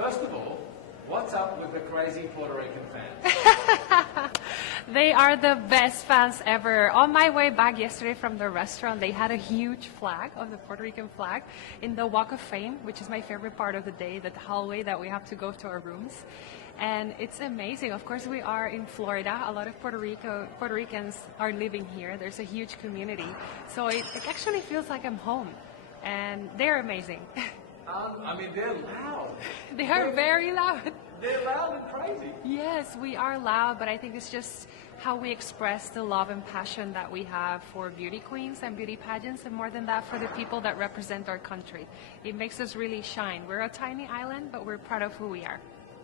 First of all, what's up with the crazy Puerto Rican fans? They are the best fans ever. On my way back yesterday from the restaurant, they had a huge flag of the Puerto Rican flag in the Walk of Fame, which is my favorite part of the day, that hallway that we have to go to our rooms. And it's amazing. Of course, we are in Florida. A lot of Puerto Ricans are living here. There's a huge community. So it actually feels like I'm home. And they're amazing. I mean, they're loud. They are very loud. They're loud and crazy. Yes, we are loud, but I think it's just how we express the love and passion that we have for beauty queens and beauty pageants, and more than that, for the people that represent our country. It makes us really shine. We're a tiny island, but we're proud of who we are.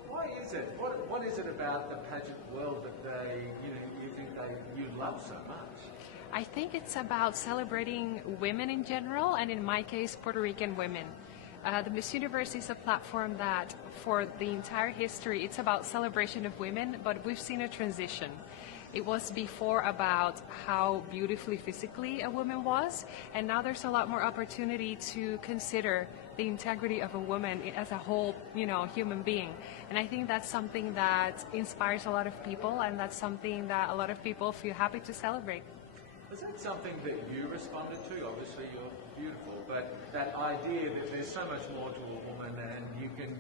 Why is it? What is it about the pageant world that you think you love so much? I think it's about celebrating women in general, and in my case, Puerto Rican women. The Miss Universe is a platform that, for the entire history, it's about celebration of women, but we've seen a transition. It was before about how beautifully physically a woman was, and now there's a lot more opportunity to consider the integrity of a woman as a whole, human being. And I think that's something that inspires a lot of people, and that's something that a lot of people feel happy to celebrate. Is that something that you responded to? Obviously, you're beautiful, but that idea that there's so much more to a woman and you can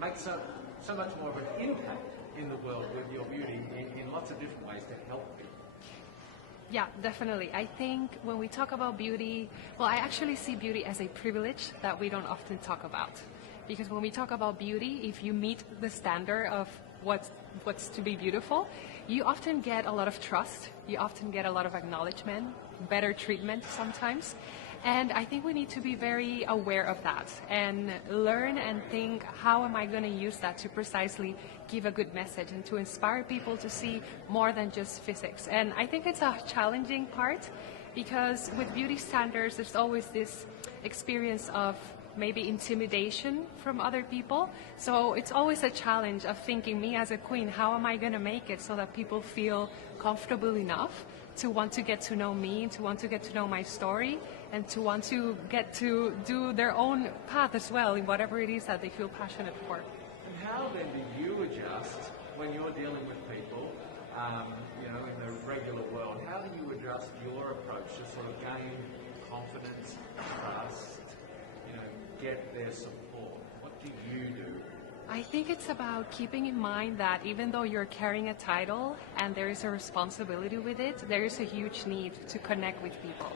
make so much more of an impact in the world with your beauty in lots of different ways to help people. Yeah, definitely. I think when we talk about beauty, well, I actually see beauty as a privilege that we don't often talk about. Because when we talk about beauty, if you meet the standard of what's to be beautiful, you often get a lot of trust, you often get a lot of acknowledgement, better treatment sometimes. And I think we need to be very aware of that and learn and think, how am I going to use that to precisely give a good message and to inspire people to see more than just physics. And I think it's a challenging part, because with beauty standards, there's always this experience of maybe intimidation from other people. So it's always a challenge of thinking, me as a queen, how am I going to make it so that people feel comfortable enough to want to get to know me, to want to get to know my story, and to want to get to do their own path as well in whatever it is that they feel passionate for. And how then do you adjust when you're dealing with people, in the regular world? How do you adjust your approach to sort of gain confidence, trust, get their support? What do you do? I think it's about keeping in mind that even though you're carrying a title and there is a responsibility with it, there is a huge need to connect with people.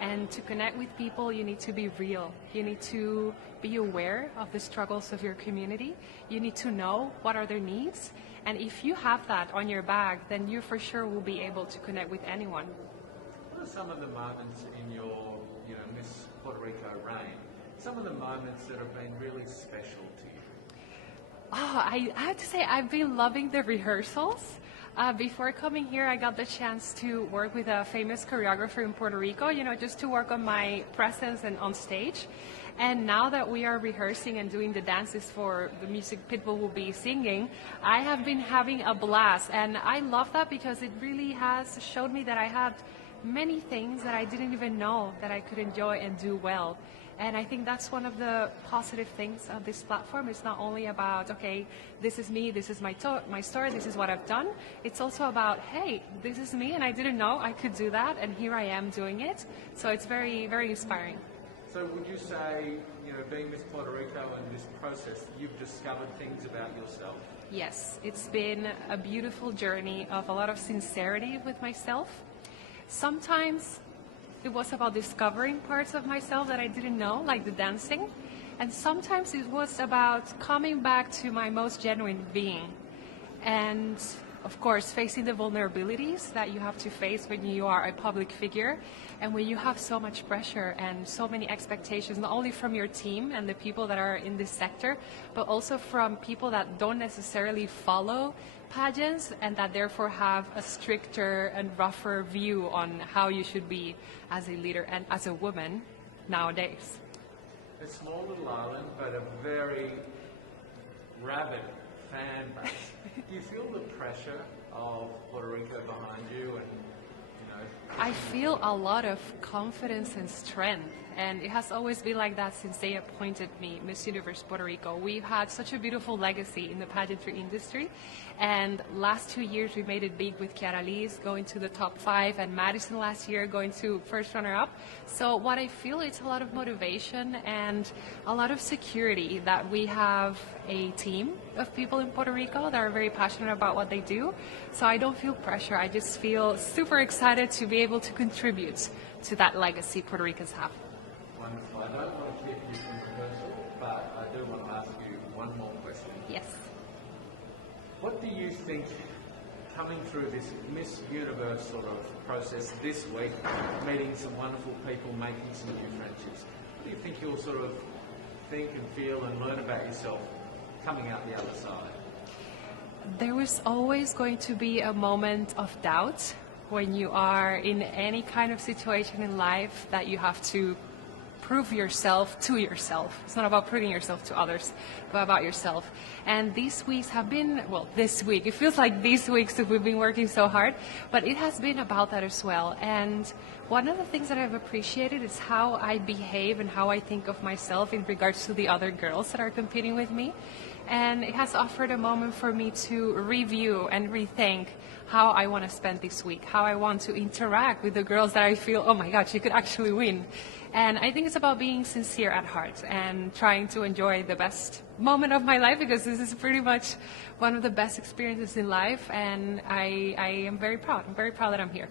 And to connect with people, you need to be real. You need to be aware of the struggles of your community. You need to know what are their needs. And if you have that on your bag, then you for sure will be able to connect with anyone. What are some of the moments in your, Miss Puerto Rico reign? Some of the moments that have been really special to you? Oh, I have to say, I've been loving the rehearsals. Before coming here, I got the chance to work with a famous choreographer in Puerto Rico, just to work on my presence and on stage. And now that we are rehearsing and doing the dances for the music Pitbull will be singing, I have been having a blast. And I love that because it really has showed me that I had many things that I didn't even know that I could enjoy and do well. And I think that's one of the positive things of this platform. It's not only about, okay, this is me, this is my story, this is what I've done. It's also about, hey, this is me and I didn't know I could do that, and here I am doing it. So it's very, very inspiring. So would you say, being Miss Puerto Rico and this process, you've discovered things about yourself? Yes, it's been a beautiful journey of a lot of sincerity with myself. Sometimes it was about discovering parts of myself that I didn't know, like the dancing. And sometimes it was about coming back to my most genuine being. And of course, facing the vulnerabilities that you have to face when you are a public figure and when you have so much pressure and so many expectations, not only from your team and the people that are in this sector, but also from people that don't necessarily follow pageants and that therefore have a stricter and rougher view on how you should be as a leader and as a woman nowadays. A small little island, but a very rabid fan base. Do you feel the pressure of Puerto Rico behind you? And I feel a lot of confidence and strength, and it has always been like that since they appointed me Miss Universe Puerto Rico. We've had such a beautiful legacy in the pageantry industry, and last 2 years we made it big with Kiara Lee's going to the top 5, and Madison last year going to first runner-up. So what I feel, it's a lot of motivation and a lot of security that we have a team of people in Puerto Rico that are very passionate about what they do. So I don't feel pressure. I just feel super excited to be able to contribute to that legacy Puerto Ricans have. Wonderful. I don't want to keep you from rehearsal, but I do want to ask you one more question. Yes. What do you think, coming through this Miss Universe sort of process this week, meeting some wonderful people, making some new friendships, what do you think you'll sort of think and feel and learn about yourself coming out the other side? There was always going to be a moment of doubt when you are in any kind of situation in life that you have to prove yourself to yourself. It's not about proving yourself to others, but about yourself. And these weeks have been, well, this week, it feels like these weeks that we've been working so hard, but it has been about that as well. And one of the things that I've appreciated is how I behave and how I think of myself in regards to the other girls that are competing with me. And it has offered a moment for me to review and rethink how I want to spend this week, how I want to interact with the girls that I feel, oh my God, she could actually win. And I think it's about being sincere at heart and trying to enjoy the best moment of my life, because this is pretty much one of the best experiences in life, and I am very proud. I'm very proud that I'm here.